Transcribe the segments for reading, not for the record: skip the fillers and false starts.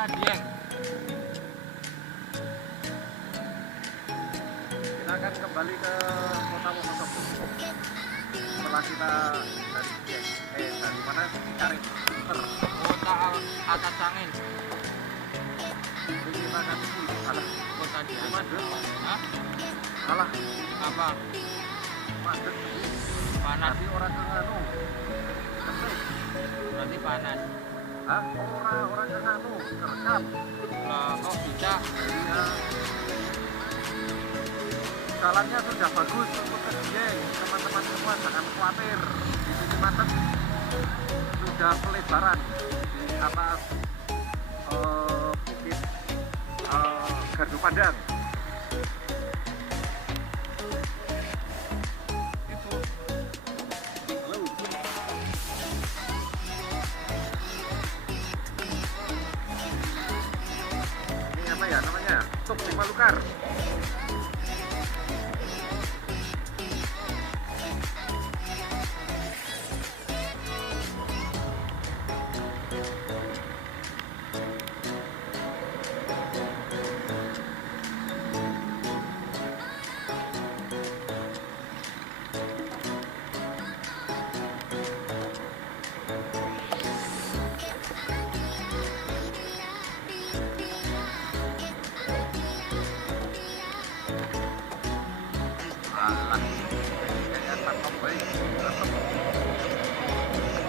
Kota Dieng. Kita akan kembali ke kota Wonosobo setelah kita dari Dieng. Dari mana? Cikaring. Kota Atas Angin. Jadi kita akan salah. Kota Dieng. Madrid. Hah? Salah. Apa? Madrid. Panas. Tapi orang Kenganu. Berarti panas. Hah? Orang Kenganu. Kerekam. Lah kok bisa? Iya. Jalannya sudah bagus untuk ke Dieng. Teman-teman semua jangan khawatir. Di sini Madrid sudah pelebaran di atas bukit Gardu Pandang. Itu. Halo. Ini apa ya namanya? Tuk Lima Lukar.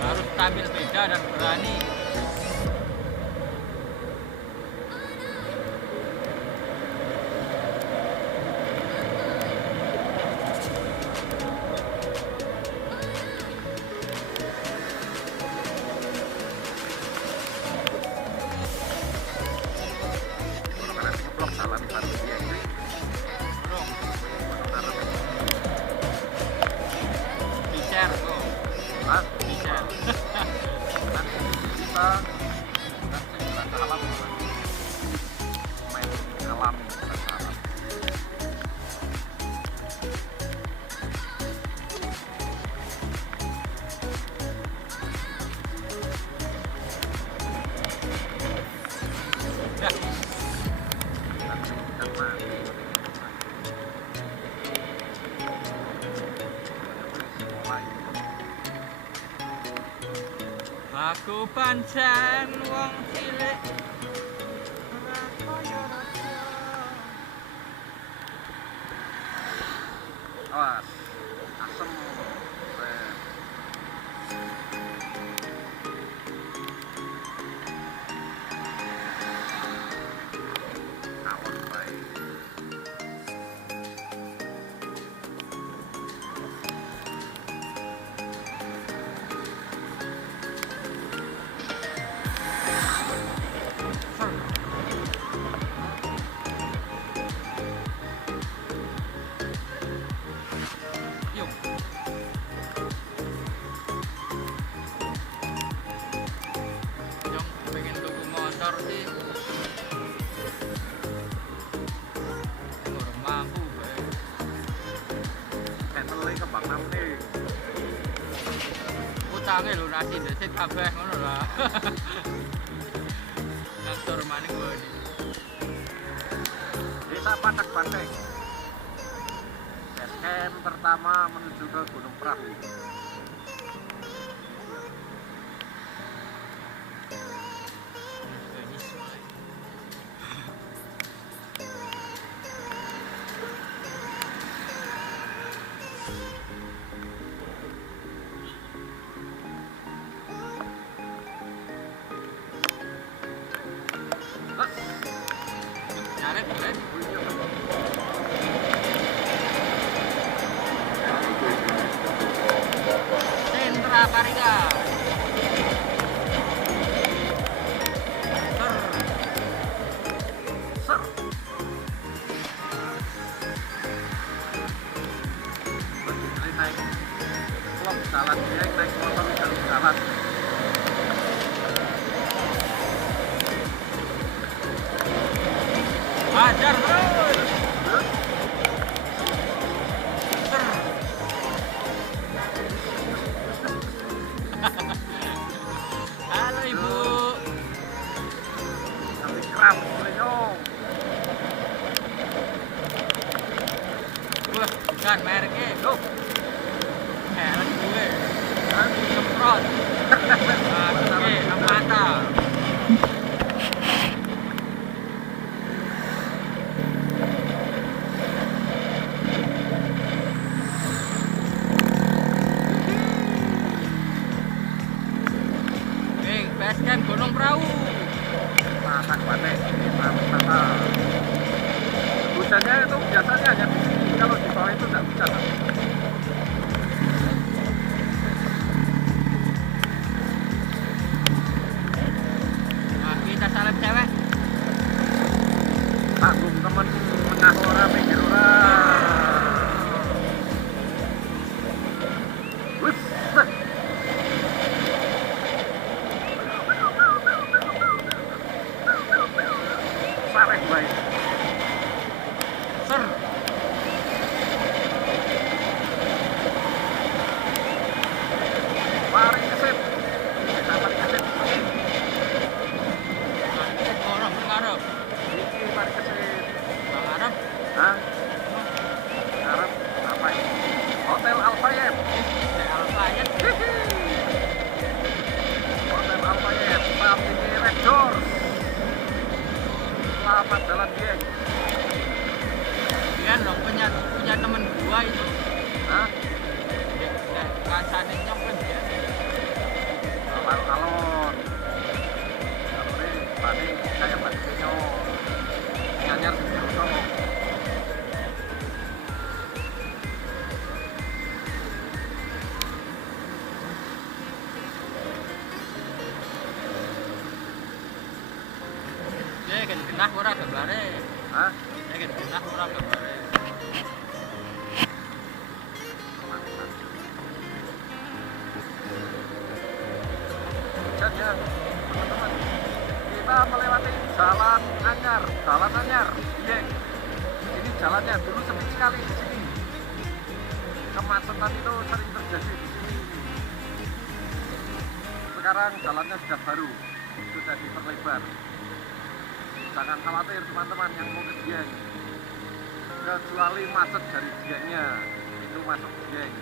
Harus tampil beda dan berani. Belum. Di-share kok. Di-share. Ya. Aku pancen wong cilik ora kaya raja. Awas, asem. Alon baik. Yuk. Yang pengen tuku motor sih kurang mampu bae. Channel-nya kembang nanti. Utange lunasi dhisik kabeh ngono lah. Ngatur maning kowe iki. Desa Padak Banteng. Camp pertama menuju ke Gunung Perahu. Nyarep keren. Sentra Kariga. Ser. Ini naik vlog jalan dia naik motor di jalur jalan. Hajar terus. Halo Ibu. Dan mereknya Loh, helm gue kan? semprot. Oke, mata. Basecamp Gunung Perahu. Masak panen, mata. Hujannya itu biasanya hanya di sini, kalau di bawah itu nggak bisa. Nah, kita salep cewek. Tanggung temen tengah ora pinggir ora. Wih, sarek baik. Ser. Paring kesit. Bisa paring kesit. Orang berkarep. Iki paring kesit. Berkarep. Hah? Arab apa ini? Hotel Al-Fayed. Alfayet. Hotel Al-Fayed. Sampingi Red Doors. Selamat jalan geng. Dia dong punya temen gua itu. Hah? Rasanya nyoklen dia. Alon-alon. Alone paling kayak batunya. Nyanyar di Joso. Dia kan genah ora gambarnya. Hah? Dia kan genah ora gambarnya. Hujan ya, teman-teman. Kita melewati jalan anyar, Dieng. Ini jalannya dulu sempit sekali di sini. Kemacetan itu sering terjadi di sini. Sekarang jalannya sudah baru, sudah diperlebar. Jangan khawatir teman-teman yang mau ke Dieng. Kecuali macet dari Diengnya, itu masuk Dieng.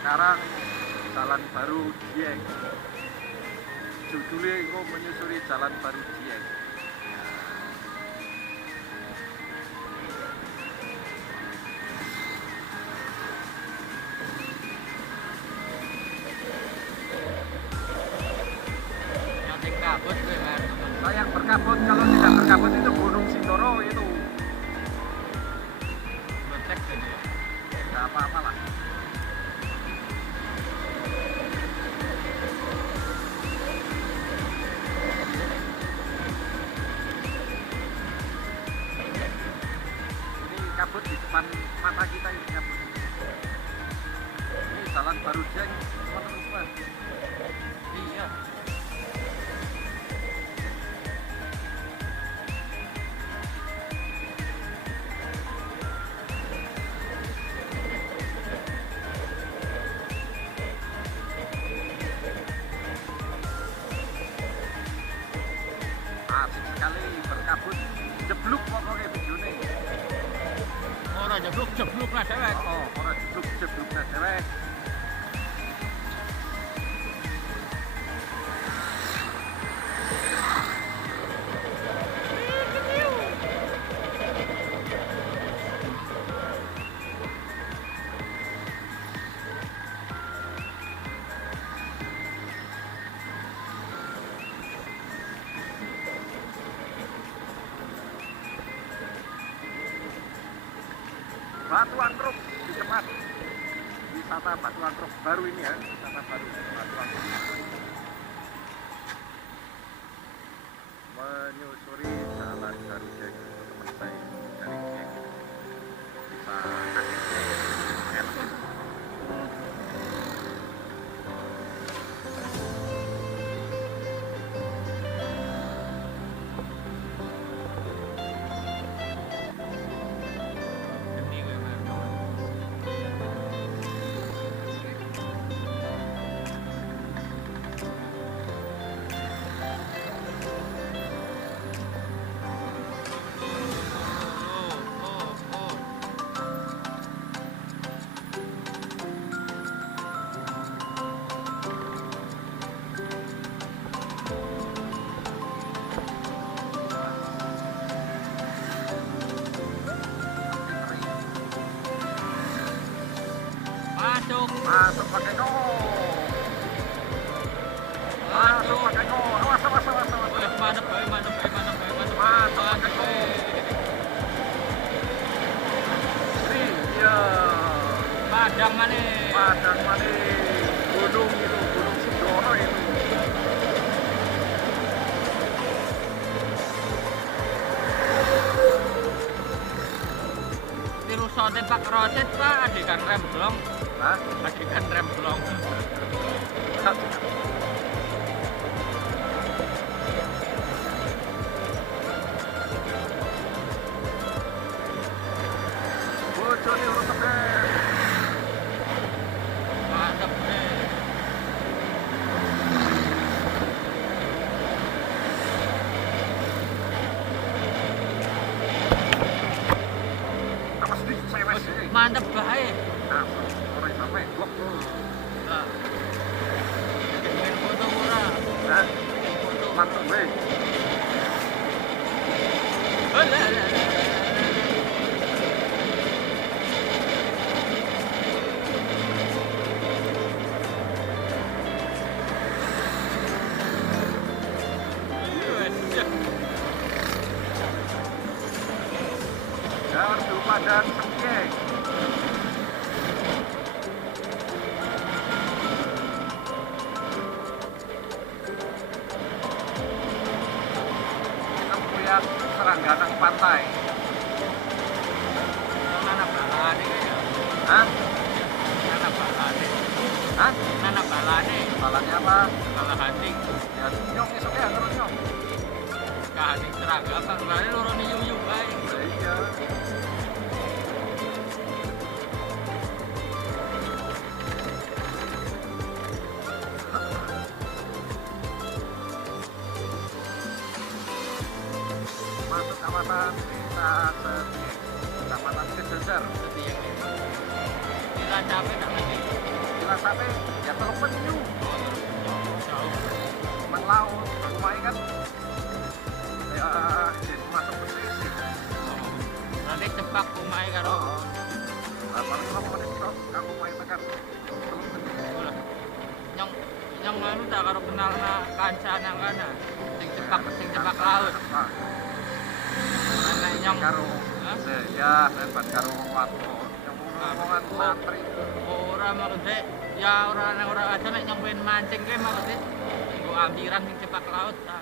Sekarang jalan baru Dieng. Judulnya itu menyusuri jalan baru Dieng. Nanti kabut gue kan. Saya yang berkabut, kalau tidak berkabut itu Gunung Sindoro itu. Betek aja. Nggak apa-apa lah. Ini kabut di depan mata kita ini kabut. Ini jalan baru Dieng, teman-teman. Iya. Asik sekali berkabut, jebluk pokoknya videonya. Orang jebluk lah cewek. Oh, orang jebluk nah cewek. Batuan Truk di Cepat. Wisata Batuan Truk baru ini ya, wisata baru Batuan Truk. Menyusuri jalan baru Dieng, teman saya dari Dieng. Bisa Geni gue kan. Oh, masuk. Masuk pakai go. Masuk pakai go. Awas, awas, awas, awas. Mantap, mantap, mantap, mantap. Masuk pakai go. Iya. Padang mana? Padang mana? Gunung itu, Gunung Sindoro itu. Sote Pak Roset Pak, adikan rem belum? Hah? Adikan rem belum? Bojone urus sampai. Mantap nih. Mantap baik. Nah, orang sampai blok tuh. Nah. Bikin foto murah. Nah, Bikin foto. mantap baik. Gardu Padang Sengkeng. Kita melihat Serangganang Pantai. Nana balane ya. Hah? Nana balane. Hah? Nana balane. Balanya apa? Bala hunting. Ya, nyong esoknya terus nyong. Ka hunting serangga Bang balane loro ni yuyu bae. Iya. Masuk kawasan Desa Setieng, Kecamatan Kejejar. Tapi yang ini. Kira capek tak lagi. Gila sampai ya Teluk Penyu, Jauh. teman laut, aku main kan. Ya, jadi masuk pesisir. Nanti cepak kumai karo. Nah, paling kamu menit tok, kamu main tekan Teluk Penyu. Nyong nyong anu tak karo kenal na kancana kana. Sing cepak laut. Ana nyong Karo, Hah? ya, hebat karo waktu. Yang ngomongan santri. ora maksudnya ya ora aja nek nyong pengen mancing kae maksudnya nggo ambiran sing cepak laut ta.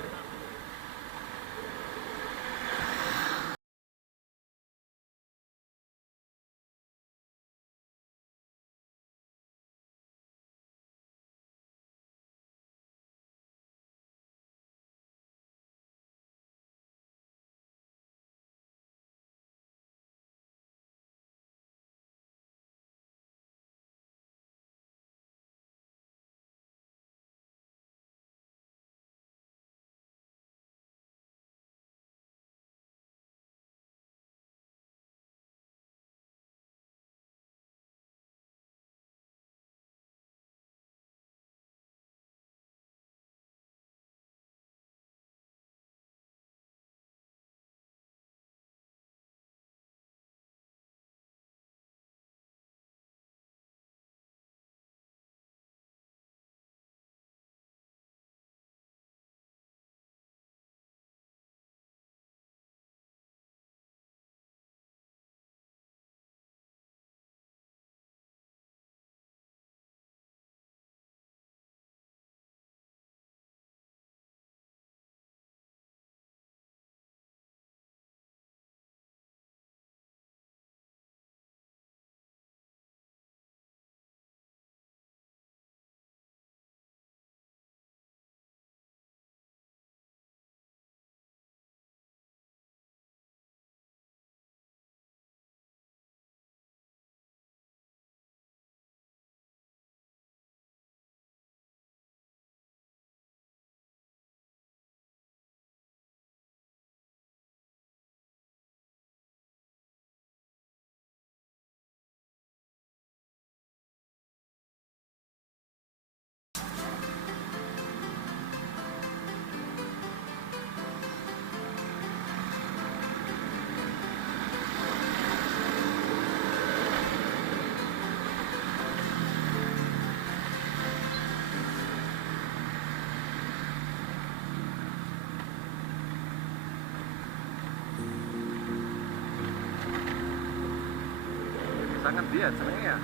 Sangat dia jenenge ya.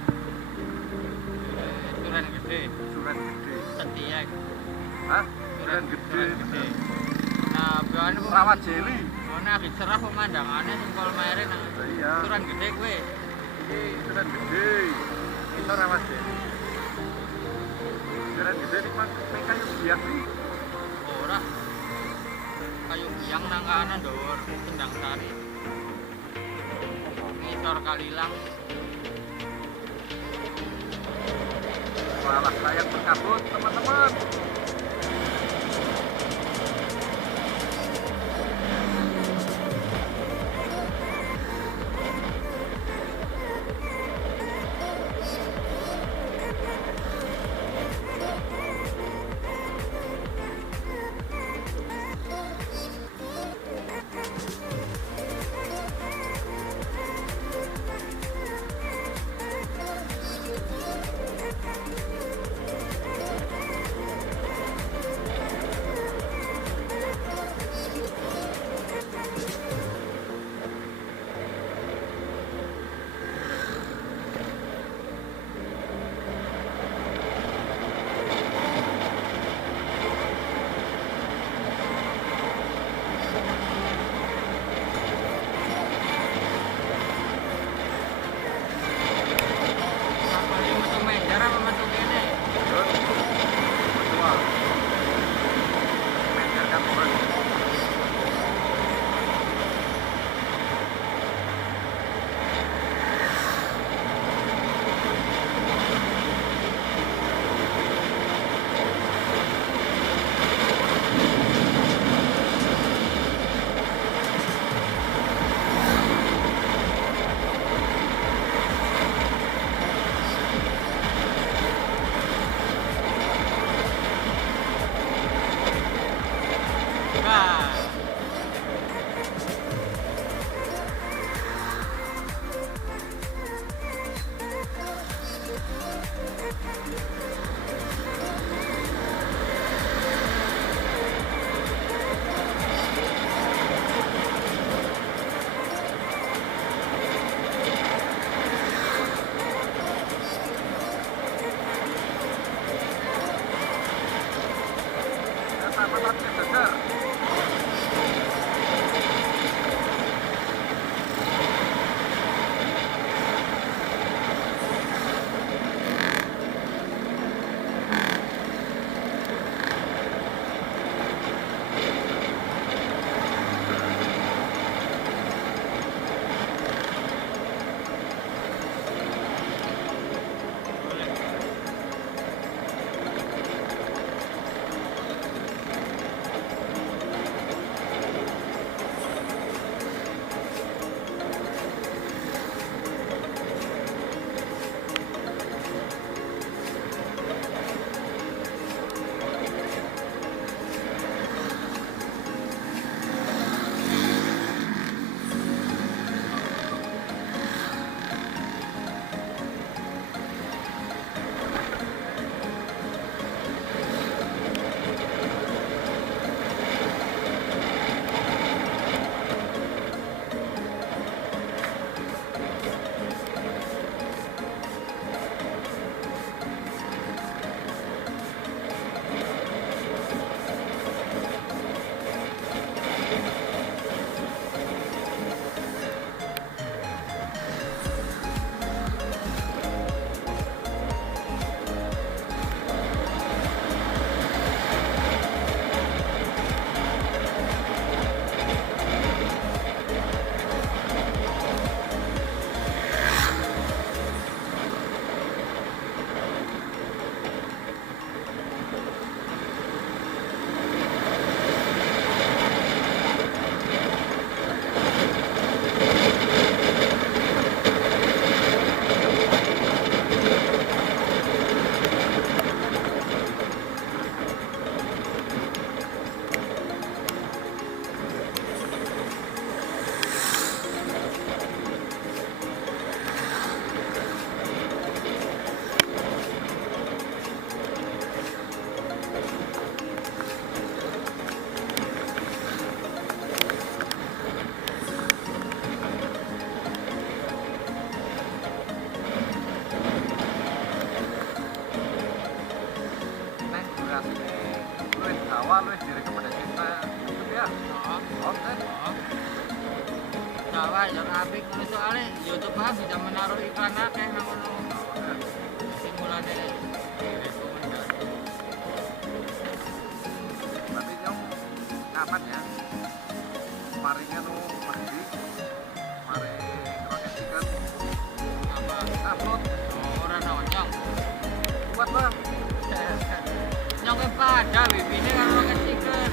Suren Gede, Suren Gede. Setiek. Hah? Suren Gede. Nah, biasanya kok Rawat Jeli. mana dicerah pemandangannya sing kol mere nang Iya. Suren Gede kuwi. Iki Suren Gede. Itu Rawat Jeli. Suren Gede iki mah kayu biak iki. Ora. Kayu biang nang kanan dhuwur Sendang Sari. Ngisor Kalilang. Walah layak berkabut teman-teman. apik ngono soalnya YouTube kan bisa menaruh iklan akeh nang ngono. Sing mulane rekomendasi. Berarti nyong kapan ya? Marinya nu pasti mari roket chicken Apa? upload Oh, ora nonyong. buat lah. Nyong ke pada wibine karo roket chicken.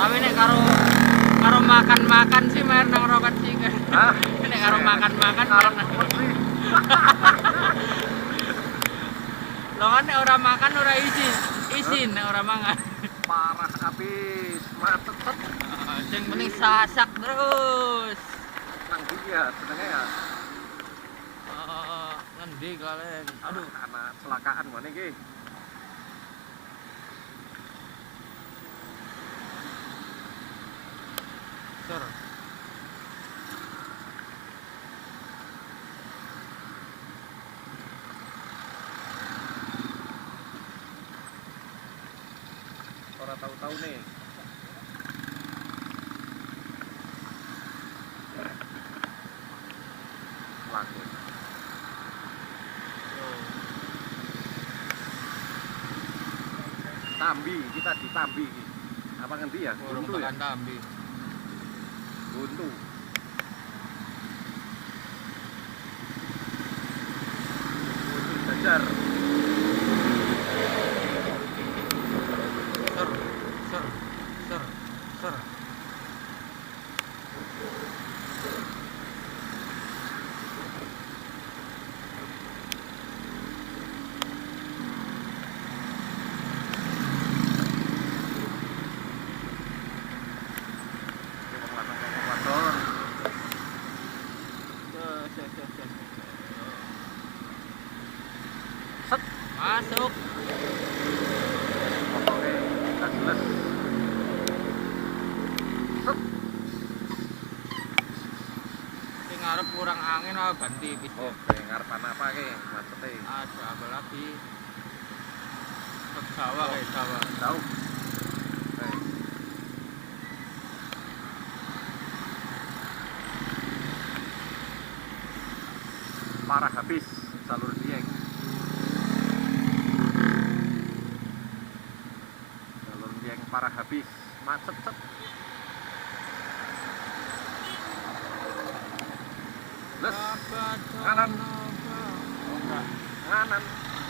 Tapi nek karo makan-makan sih main nang roket chicken. Hah? Nek karo makan-makan Arep main. mesti Lo kan nek ora makan ora izin nek ora mangan. parah habis macet set Sing penting sasak terus. nang dia senengnya ya. Ngendi kalian? Aduh, karena celakaan mana iki? Sur. Ora tahu-tahu nih. Laku. Tambi, kita di Tambi. Apa ngendi ya? Urung Guntu ya? tekan tambi. Guntu. Guntu Jajar. Sur. Sur. Sur. Sur. Set. Masuk. Oke, gak jelas. Set. Sing ngarep kurang angin apa ban tipis ya. Oke, ngarepan apa ki macete? Ada apa lagi? Ke Jawa kayak Jawa. Tahu. Oke. Parah habis jalur Dieng. Jalur Dieng parah habis, macet set. Les, kanan. Nganan.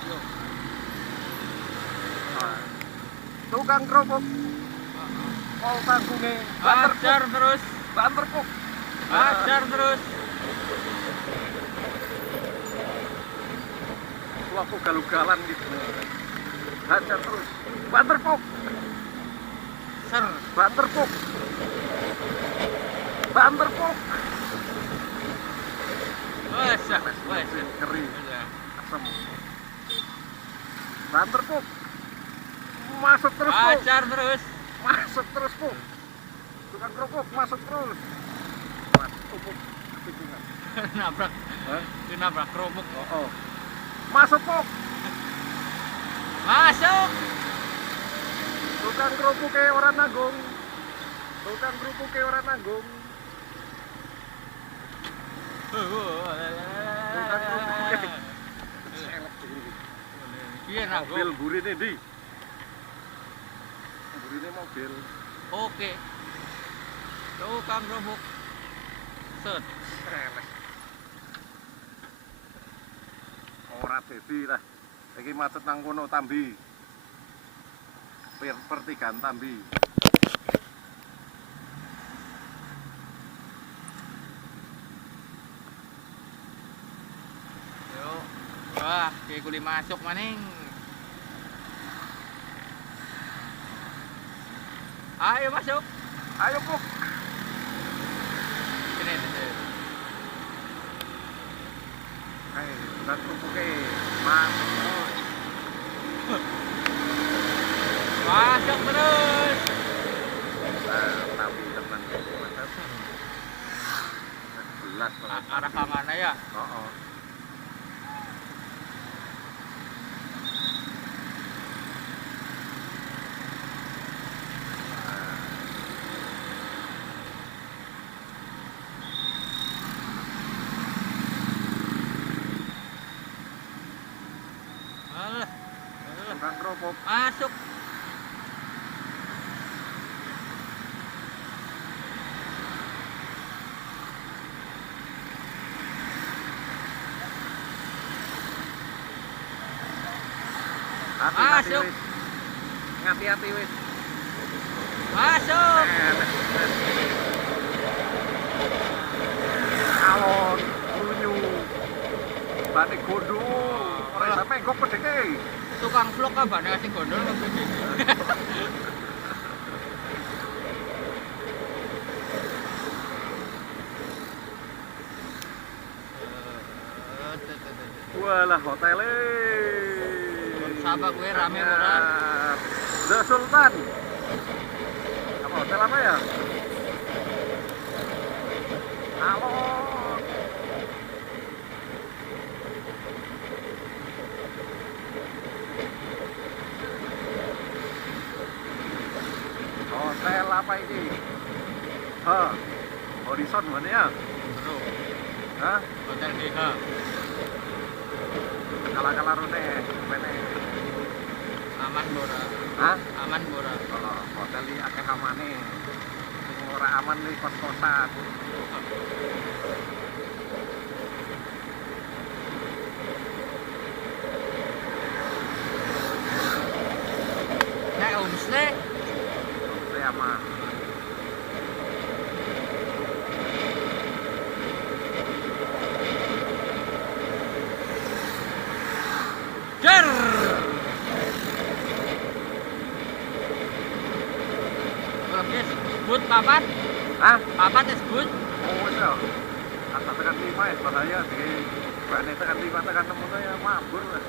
Yo. Nah. Tukang kerupuk, mau tanggunge, Hajar terus. banterpuk. Hajar terus. Aku galugalan gitu. Hajar terus, banterpuk, Ser. banterpuk, banterpuk. Wes, wes. Keri, Udah. asem. Banterpuk, masuk terus puk, Hajar terus. masuk terus puk. Tukang kerupuk masuk terus. Masuk puk, tikungan. Nabrak. Hah? Nabrak kerupuk. Oh. Masuk puk. Masuk. Tukang kerupuk kayak orang nanggung. Tukang kerupuk kayak orang nanggung. Tukang kerupuk kayak selek diri. Iya nak. Mobil burine di. Burine mobil. Oke. Tukang kerupuk. Set. Selek. Ora dadi lah. Iki macet nang kono Tambi. Pertigaan Tambi. Yuk. Wah, kayak kuli masuk maning. Ayo masuk. Ayo puk. Sini, sini. Hei, tukang kerupuk masuk terus. Masuk terus. Tambi tenan macet. Jelas banget. Arah ke mana ya? Oh. Pop. Masuk. Hati-hati Masuk. wis. Hati-hati wis. Masuk. Alon, lunyu. Bane gondo. Ora sampe kok pedeke. Tukang vlog kan bane sing gondol kok gede. Walah hotele. Sahabat gue rame ora? The Sultan. Apa hotel apa ya? Alon. Hotel apa ini? Hah, Horizon mana ya? Bro, Hah? Hotel DH. Kala-kala rune, mene. Aman bora. Hah? Aman bora. Kalau hotel ini akeh amane. Sing ora aman nih kos-kosan. Nek homestay Saya aman. Jar. Oke, sebut papat. Hah? Papat sebut. Oh, wis ya. Asal tekan 5 ya bahaya di bane tekan 5 tekan 6 itu ya mabur lah.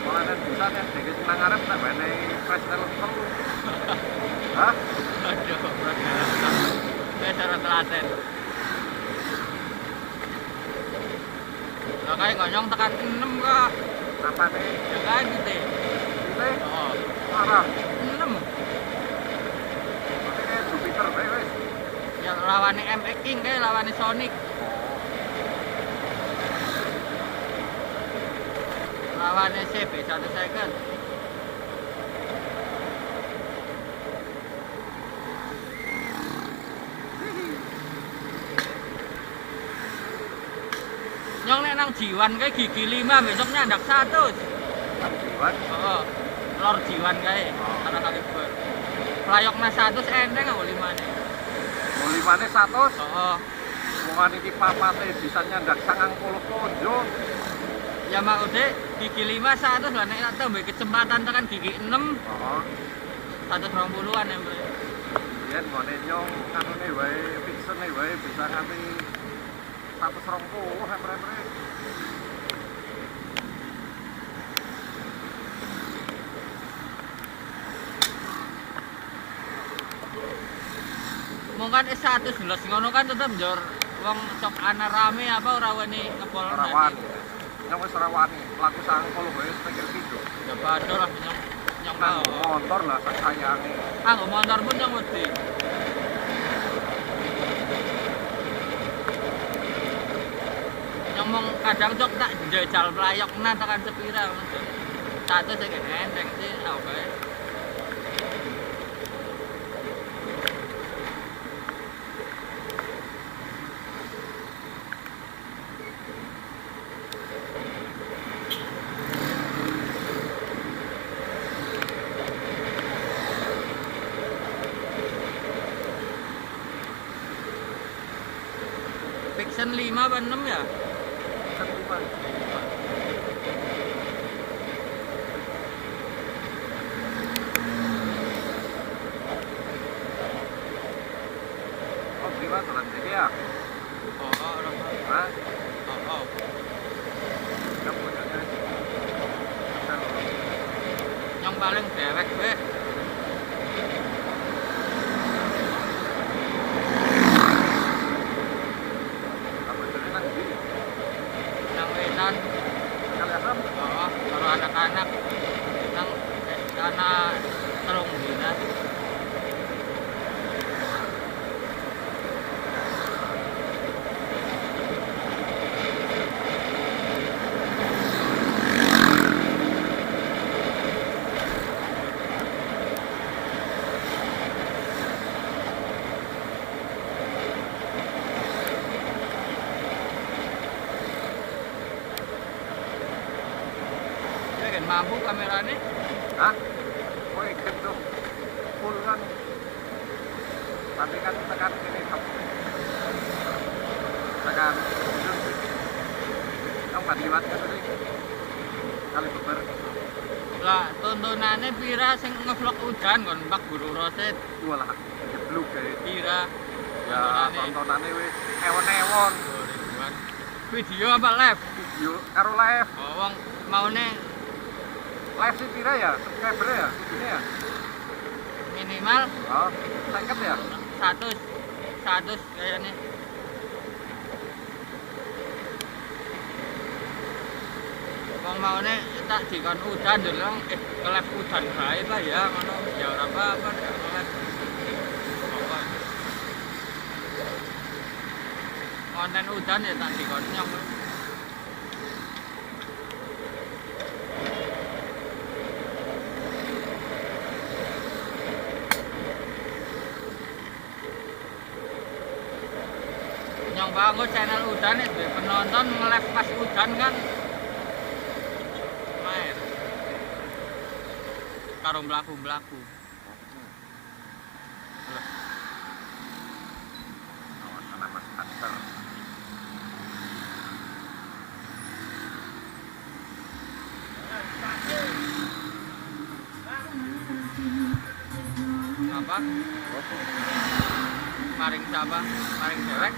Malah nek bisa nek dhewe sing nang ngarep tak bane fresh telu. Hah? Aduh, berarti. Saya cara telaten. Lah kayak gonyong tekan 6 kok. Apa nih? Ya kan gitu. Ini Oh, marah. 6. Ini kayak Jupiter bae wis. Ya lawannya MX King kayak lawannya Sonic. Lawannya CB 1 second. Nyong nek nang Jiwan kayak gigi 5 besoknya ndak 100. Jiwan. Oh, lor Jiwan kayak karena kaliber. Playoknya 100 enteng apa 5 nih? Mau 5-ne 100. Oh, Wongan iki papate bisa nyandak 90 konjo. ya mau deh gigi 5 100 lah nek tambah kecepatan tekan gigi 6 Heeh. 120-an ya, Bro. Yen ngene nyong kanune wae fiksene wae bisa nganti 120 emre-emre. Mungkin S111 ngono kan tetep njor wong sok ana rame apa ora wani ngepol. Ora wani. Nyong wis ora wani, laku 90 wae pikir pindho. Ya padha lah nyong nyong Nang mau. motor lah sak sayange. Anggo motor pun nyong wedi. Nyong mong kadang cok tak jajal playokna tekan sepira. Satu sing enteng sih oke. Fiction 5 apa 6 ya? Sentiman. Oh, gimana tuh nanti ya? Oh, Hah? oh. Nyong bojone. Yang paling dewek gue. Apa bojone nang ndi? Yang wetan, Kali asam? oh, kalau anak-anak yang karena telung dina. mampu kameranya. Hah? Oh ikut tuh full kan. Tapi kan tekan ini top. Tekan itu. Kamu gak liwat kan tadi? Kali beber. Lah tontonannya pira sing ngevlog udan kon Pak Guru Rosid. Walah, jeblok kayak. Pira. Ya tontonannya wis ewon-ewon. 2000-an. Video apa live? Video karo live. Oh, wong maune Live sih pira ya? Subscriber ya? Ini ya? minimal Oh, 50 ya? 100 kayaknya. Wong maune tak dikon udan dulu kelep udan bae Pak ya ngono ya ora apa-apa nek kelep. Apa? Konten udan ya tak dikon nyong. Nyong bangun channel udan itu penonton nge-live pas udan kan main karo mlaku-mlaku. Awas ana Mas Hunter. Apa? Maring siapa? Maring dewek?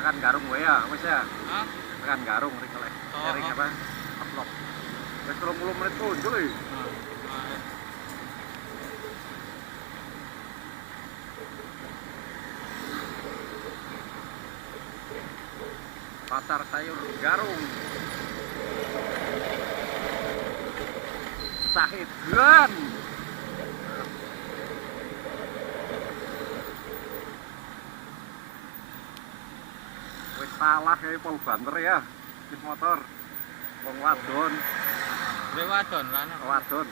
Tekan garung wae ya, wis ya. Hah? Tekan garung ring oleh. Oh, Ring oh. apa? Upload. Wis 30 menit muncul iki. Pasar sayur Garung. Sahidan. Wis salah kayak pol banter ya. Bis motor. Wong wadon, Rewadon lan wadon.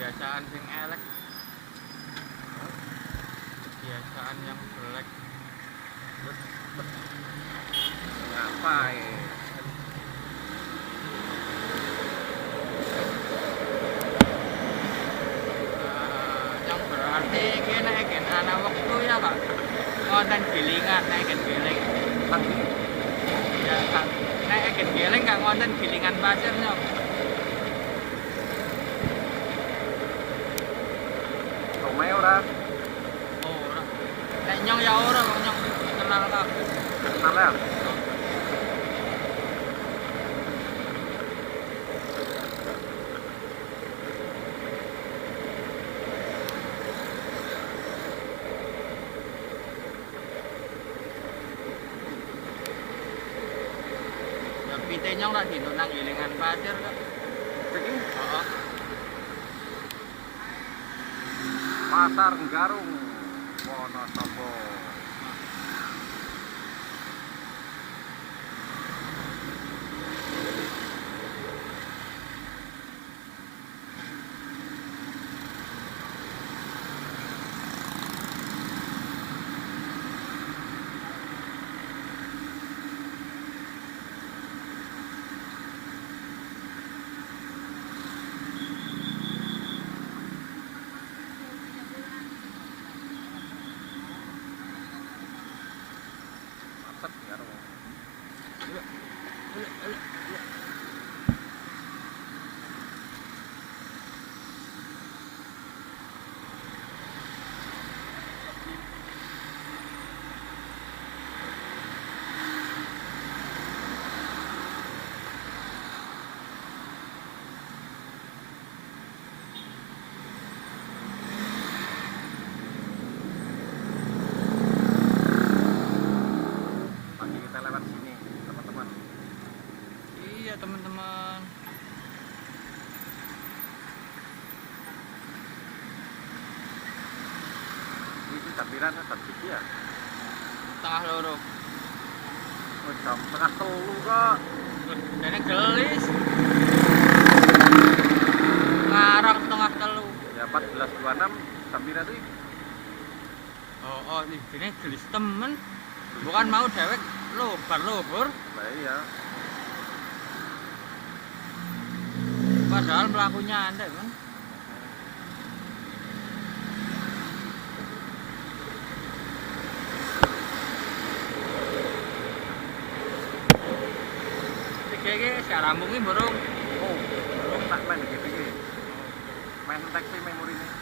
kebiasaan sing elek. Kebiasaan yang jelek. Ngapain? Yang berarti kene gen ana waktu ya Kak. Konten gilingan nek gen giling. Lagi Ya Kak. Nek gen giling gak konten gilingan pasir nyong. Romeo ora Oh, ora. Nek nyong ya ora kok nyong kenal kabeh. kenal ya? Ya pite nyong ra dino nang gilingan pasir kok. Iki Heeh. Pasar Garung Wonosobo. Macet Garung. Pagi kita lewat sini, teman-teman. Iya, teman-teman. Ini tampilan jam siji ya. Tengah loro. Oh, jam setengah telu kok. Dene gelis. Ngarang setengah telu. Ya 14.26 tampilan itu. Oh, ini gelis temen. Bukan mau dewek lobar-lobor. Lah iya. Padahal pelakunya Anda, kan? Iki sekarang mungkin borong. Oh, tak main iki. Main taksi memori ini.